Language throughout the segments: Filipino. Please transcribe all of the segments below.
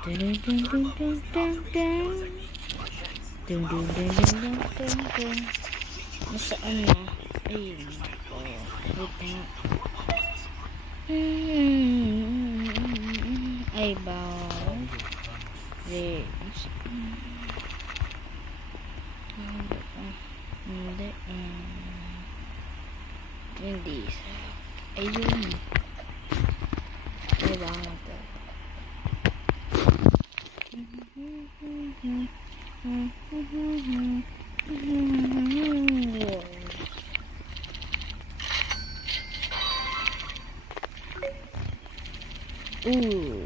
Dun, dun, dun, dun, dun, dun, dun. Dun, dun, dun, dun, dun, dun, dun. Nasaan na? Ayun. Oh, wait nga. Ay, bawal. Range. Hindi. Hindi. Ayun. Ay, bawal to. Ooh.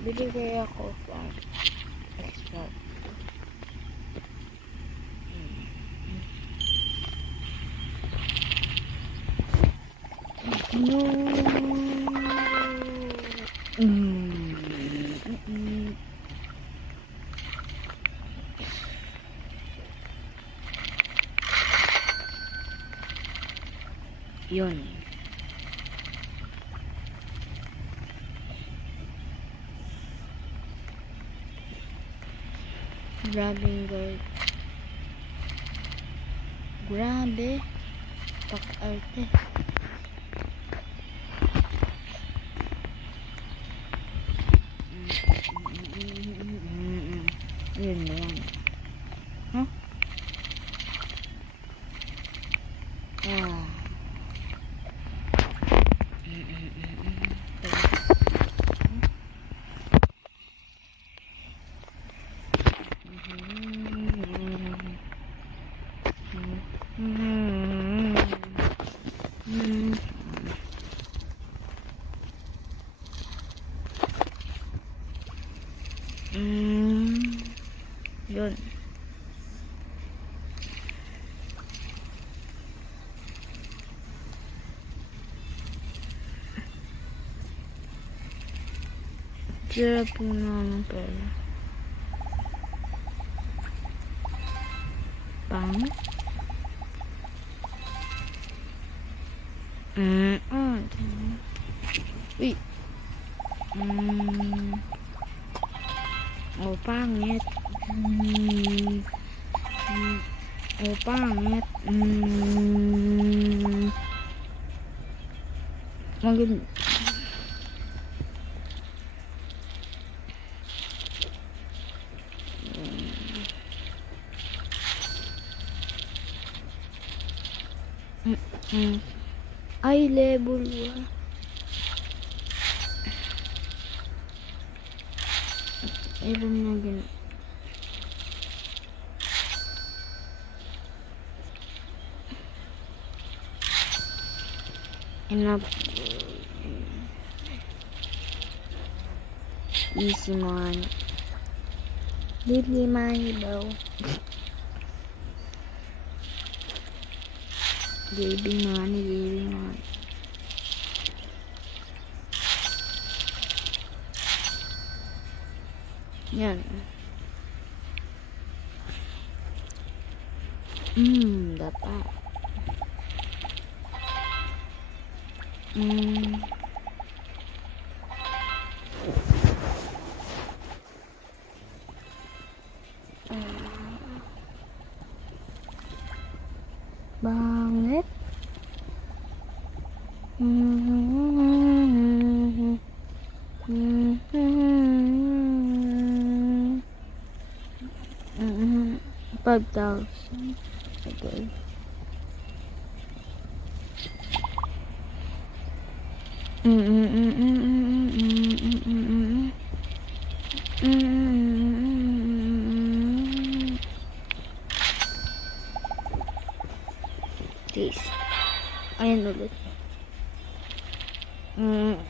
Bili kaya ako from export. No. Yun. Grabe gold. Grabe. Paka-arte. Yun na yan. Huh? Ah. Yun. Tira po naman pala. Pang. Uy. Oh, pangit. Oh, pangit. Maganda. Ay, level 1. Ilan na gano'n. Enough. Easy money. Daily money daw. Giving money, giving money. Yan. Dapat. Banget. $5,000. Okay. Please. Ayan ulit. Mm.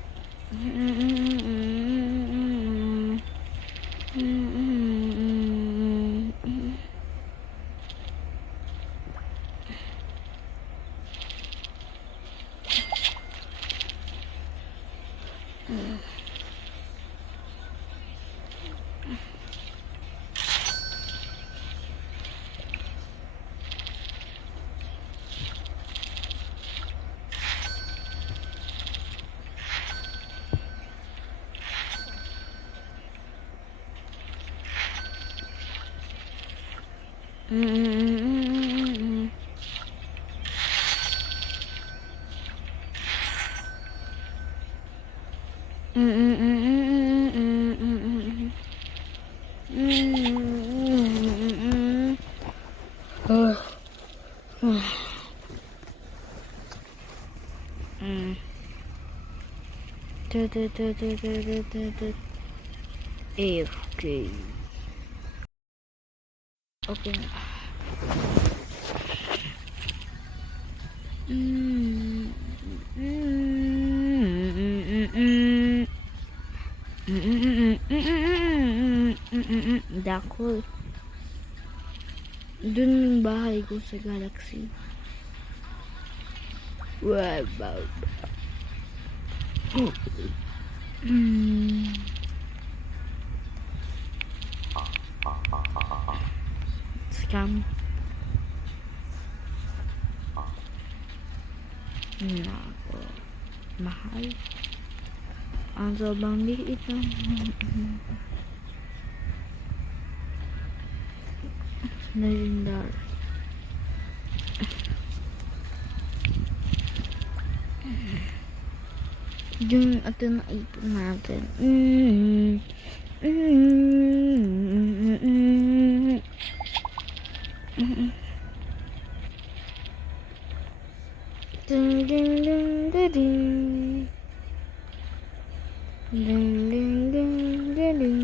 AFK. Okay na. Dako. Dun yung bahay ko sa Galaxy. Wow. Scam. Nako. Mahal. Ang sobrang liit lang. Legendary. Yung ito na ipon natin. Ding ding ding ding ding ding ding ding ding.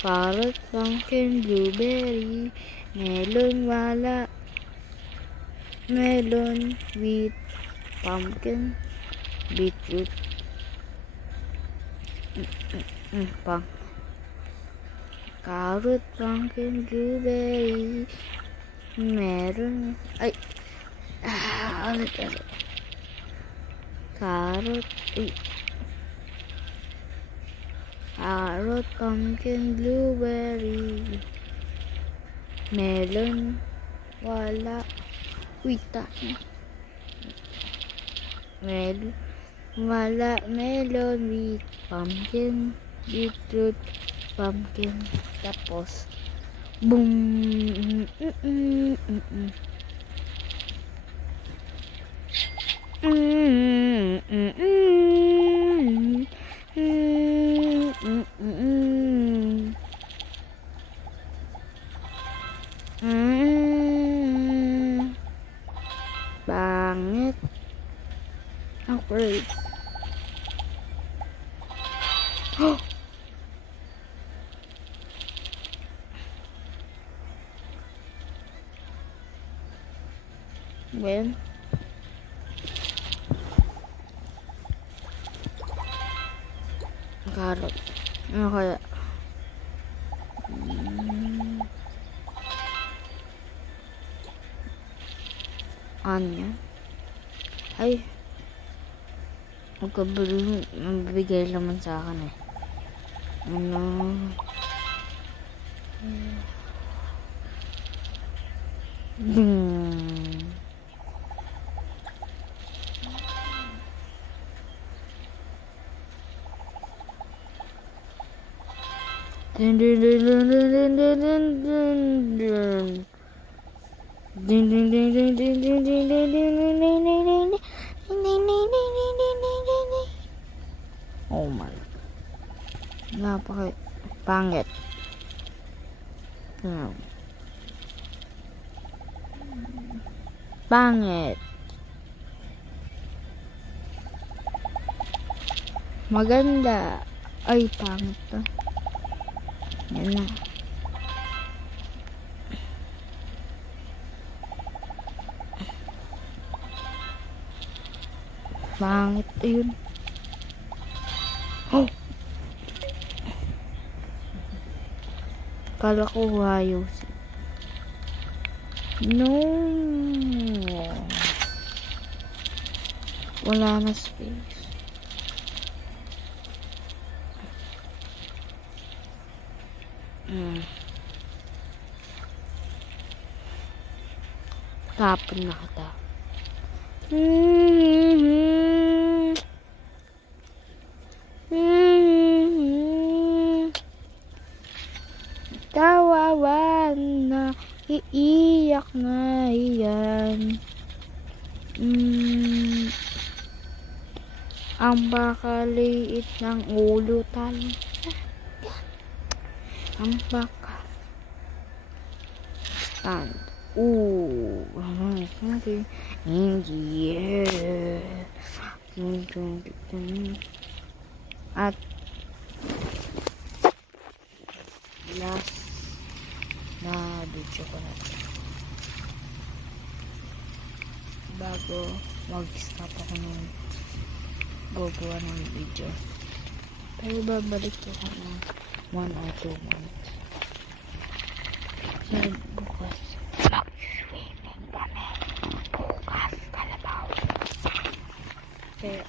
Carrot, pumpkin, blueberry, melon, wala. Melon, wheat, pumpkin, beetroot. Carrot, pumpkin, blueberry, melon. Ay, ulit. Carrot, carrot, pumpkin, blueberry, melon, wala. Wait, melon, wala, melon, wheat, pumpkin, beetroot, pumpkin, tapos boom. Pangit. Awkward. Well, carrot. Ano kaya? Onion. Ay, magkabalo, mabibigay naman sa akin eh. Ano? Dun dun dun dun dun dun dun dun dun. Ding ding ding ding ding ding ding ding ding ding ding ding ding. Oh my. Napaka pangit. Pangit. Maganda. Ay, pangit to. Yan na. Pangit. Ayun. Oh! Kala ko ayaw. No. Wala na space. Tapon na kita. Kawawa na, iiyak na yan. Ang bakaliit ng ulo talo. Ang baka. Stand. Ooh. In the air. At last na video ko na ito. Bago mag-stop ako ng gagawa ng video. Pero babalik ko ng 1 or 2 months. So bukas mag-swimming kami. Bukas kalabaw. Kaya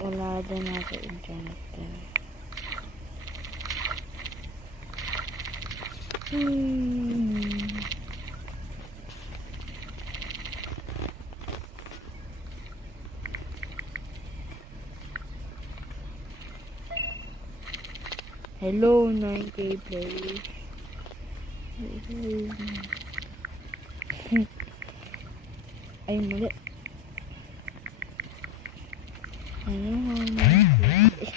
wala din na sa internet din. Hello, 9K players. Ay, muli. Hello, 9K.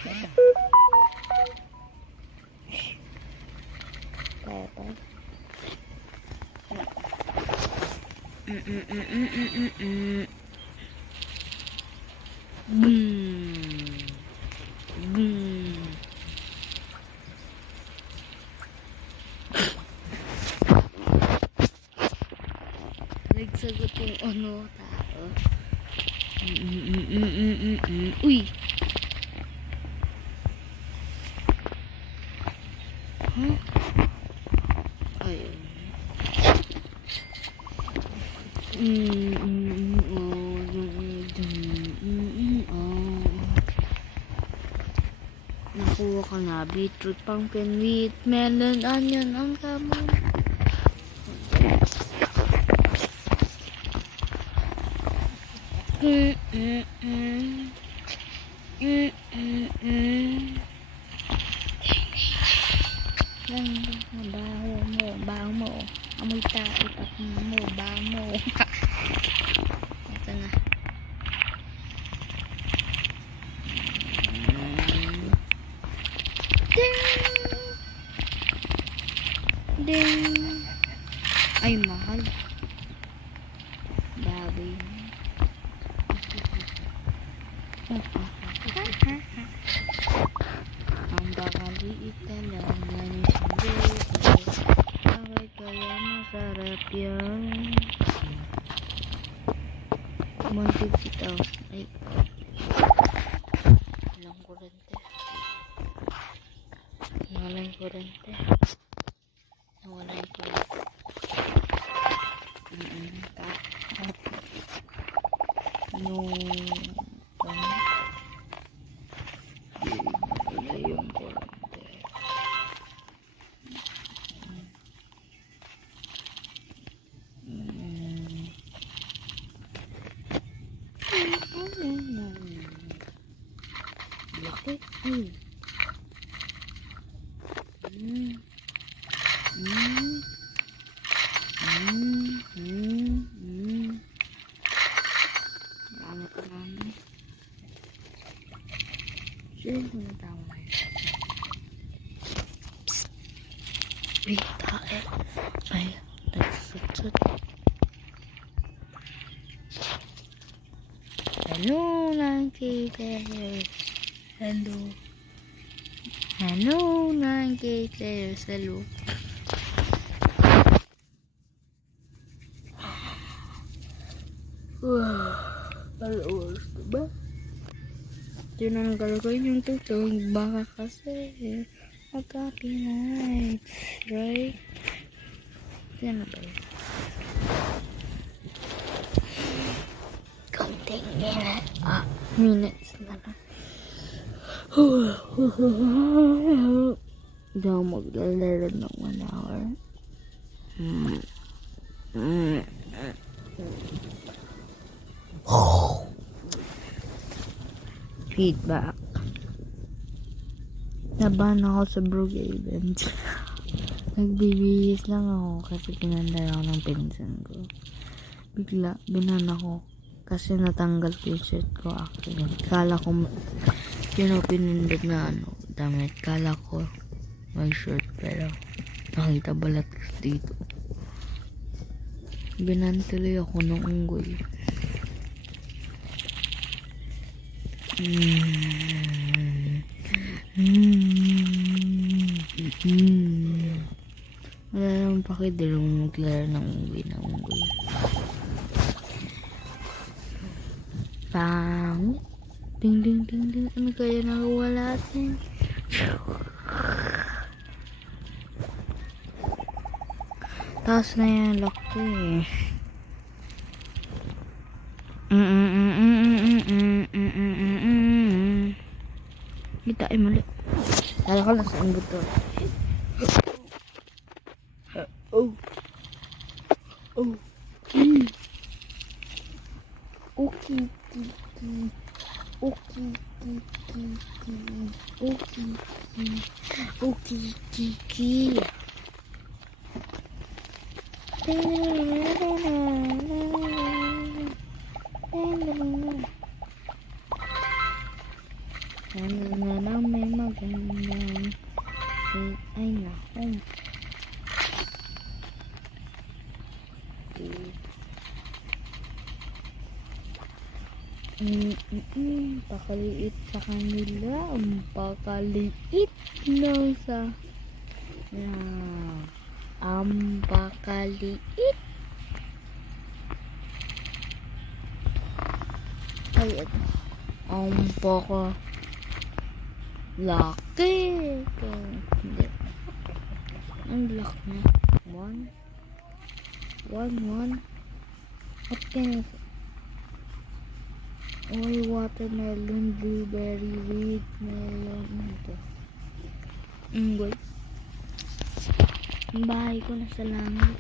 Papa. Nagsagot yung ano tao. Uy! Huh? Ayun. Nakuha ka na. Beetroot, pumpkin, wheat, melon, onion, ang kamon. Baho mo. Amoy itak mo, baho mo. Ito na. Ding! Ay, mahal. Baboy. Ang bakaliit na lang yan yung bakit kaya masarap yan? 150,000. Ay. Walang kurente. Walang kurente. Walang kurente. No. Wala yung kurente. Laki. Ano ka namin? Sino na tao na yun? Psst! Ay, tae. Ay, nagsutsut. Hello, 9K players. Hello. Hello, 9K players. Hello. Ano oras na ba? Tinanggal ko yung tutog. Baka kasi magka-copyright. Right? Sino ba yun? Konting minutes na lang. Hindi ako maglalaro ng 1 hour. Feedback. Nabahan ako sa Brookhaven. Nagbibihis lang ako kasi pinandar ako ng pinsan ko. Bigla, binan ako kasi natanggal ko yung shirt ko actually. Kala ko yun ang pinindot na damit. Kala ko may shirt pero nakita balat dito. Binan tuloy ako ng unggoy. Wala naman pakidalong maglaro ng unggoy. Pang! Ding ding ding ding. Ano kaya nakawala natin? Taas na yan lock ko eh. Kita ay mali. Kala ko lang saan buto. Oh. Okay. Sana na lang may magandang ay naku. Pakaliit sa kanila. Pakaliit lang sa pakaliit. Ay, ito. Paka laki. Hindi. Ang laki niya. One. What can I say? Oy, watermelon, blueberry, wheat, melon. Ano ito? Unggoy. Ang bahay ko na sa langit.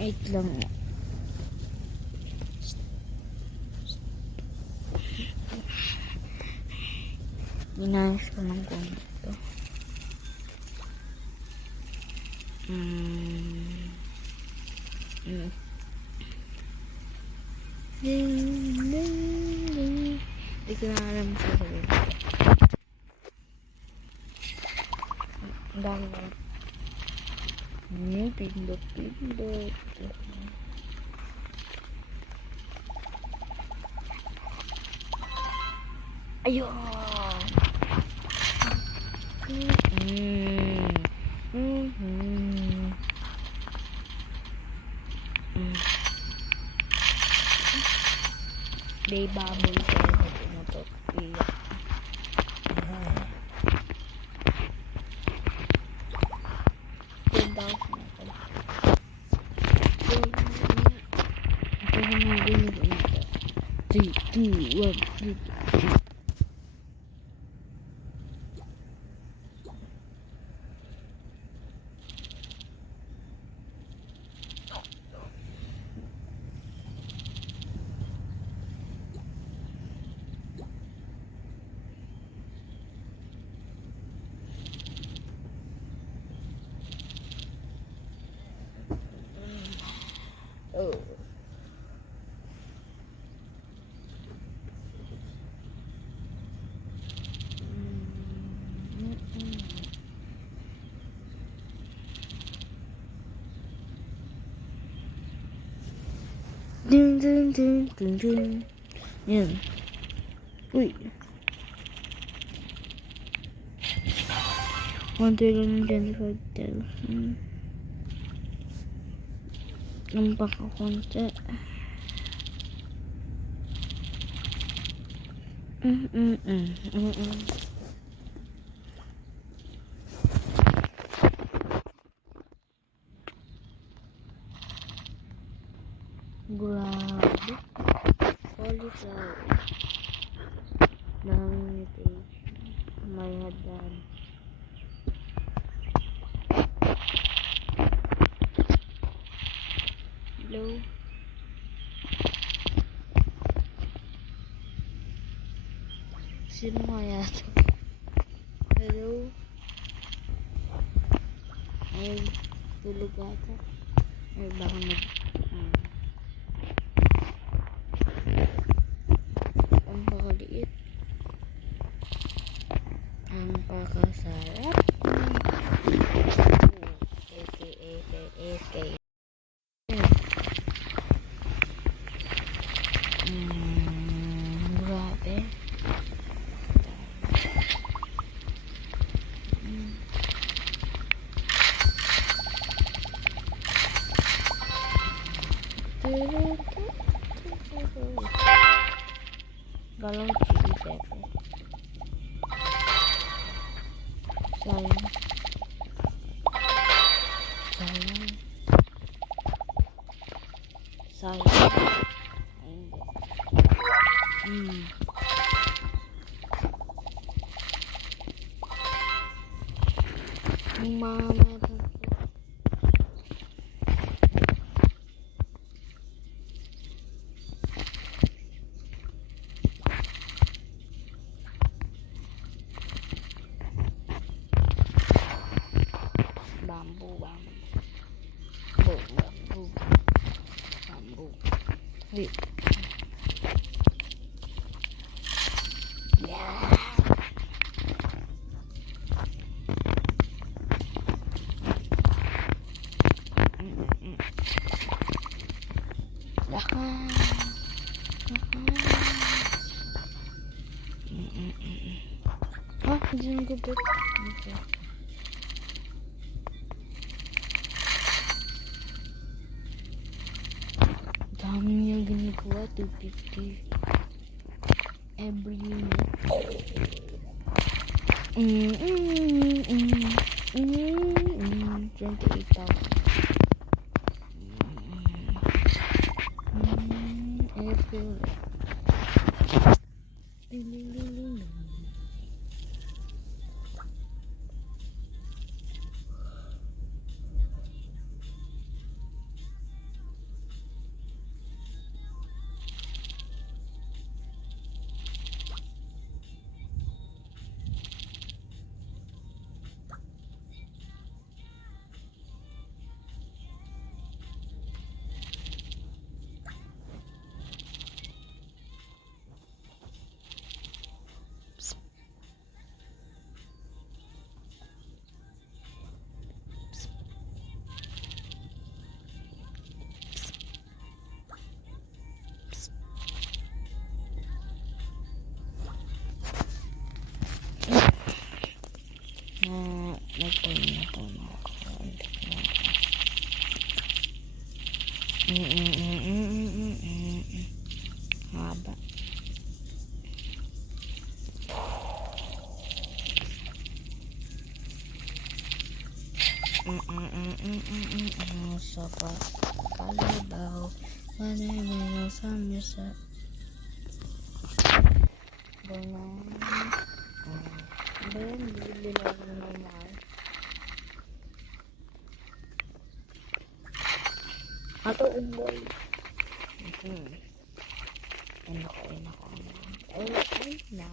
Wait lang. Inayos ko ng konto. Hindi ko na alam sa sabihin. Ang dami na. Pindot. Ayun. Day baboy tayo na tumutot. Iyak. Three, two, one, three. Oh. Ding. Yan. Uy. Konti lang ng 25 tells. Ang baka konti. Grabe. Cauliflower. Mutation. May hadan. Hello. Sino kaya ito? Hello. Ay, tulog ata. Ay, baka ang pakaliit. Ang pakasarap. Grabe. Galong chili pepper. Sayang. Mama. Bamboo. Wait. Yeah. Didn't go back. Okay. Dami niyang ginagawa, 250 every minute. 28,000. I feel it. Haba. Sopa kalabaw. Manay sa misa. Banana. Bayan, bili lang ng mahal. Ato umboy. Ay, na.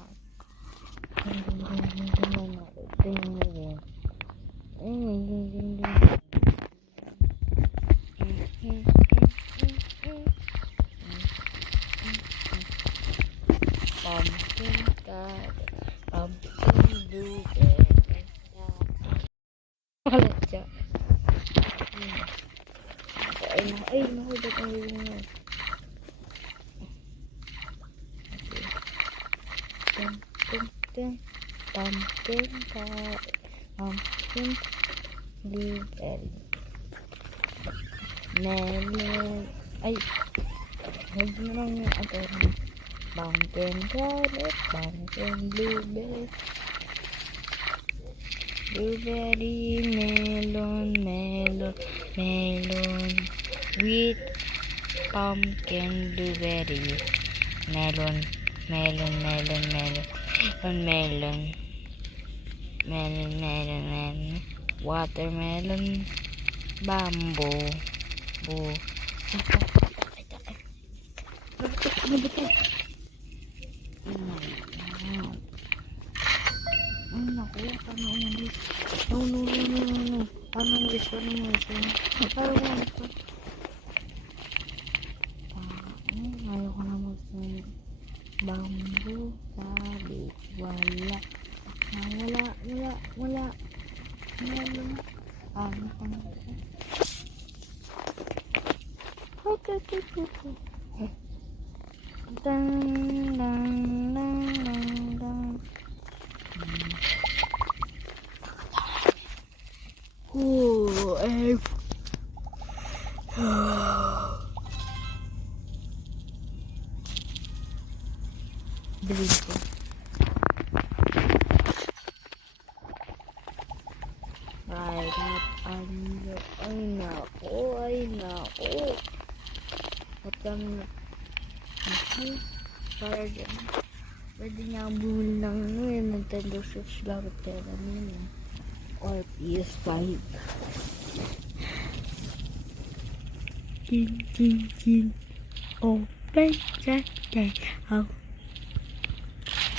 Ay, nahulog ang lulungan. pumpkin, pumpkin, pumpkin, blueberry, melon, ay, huwag na lang yung pumpkin, carrot, pumpkin, blueberry, blueberry, melon, melon, melon, wheat, pumpkin, blueberry, melon, melon, melon, melon, melon, melon, melon, melon, watermelon, bamboo, boo. Ano ba ito? Ay, naku, paano umalis? No. Paano umalis? Paano umalis? Ayaw ko na mag-send. Bamboo, sabi, wala. Wala. Dang. Bilhin ko. Right up under. Ay nako. Ba't kami para dyan. Pwede niya ang bumili ng Nintendo Switch laro pera nila. Or PS5. Chin. Open check.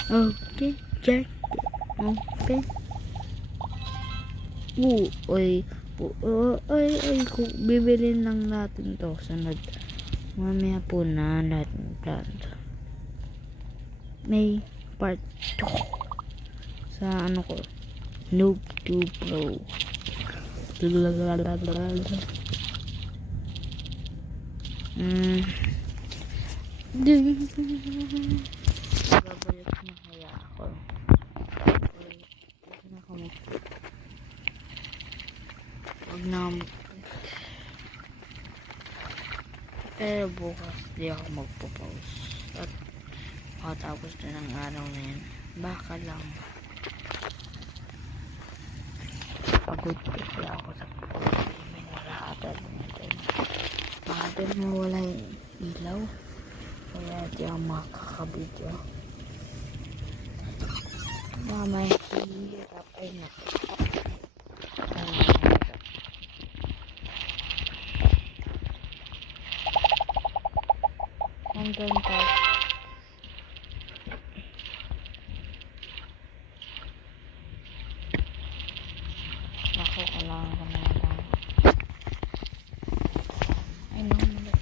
Okay, check. Open. Kung bibilin lang natin to sunod. Mamaya po na natin plan. May part 2 sa ano ko. Noob 2 Pro. Babayot na kaya ako. Huwag na. Pero bukas di ako magpo-post. At makatapos na ng araw na yan. Baka lang. Pagod kasi ako sa may narahatan natin. Bakit na wala yung ilaw? Kaya di ako makakabidyo. May hirap ay naku. Hanggang tayo. Naku, kailangan ko na lang. Ay, mali.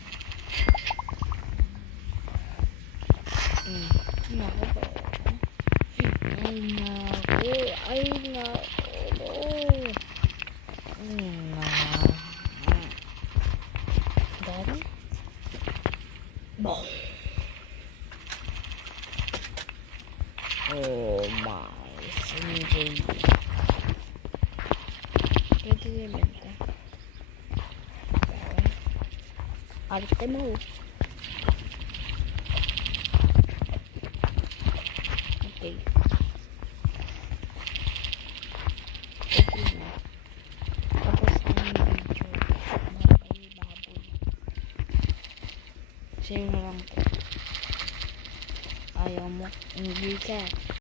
Naku. Daddy? Boom. Oh my. Sinigay. Pwede naman ka. Arte mo. Okay. Sa'yo na lang po. Ayaw mo, hindi ka.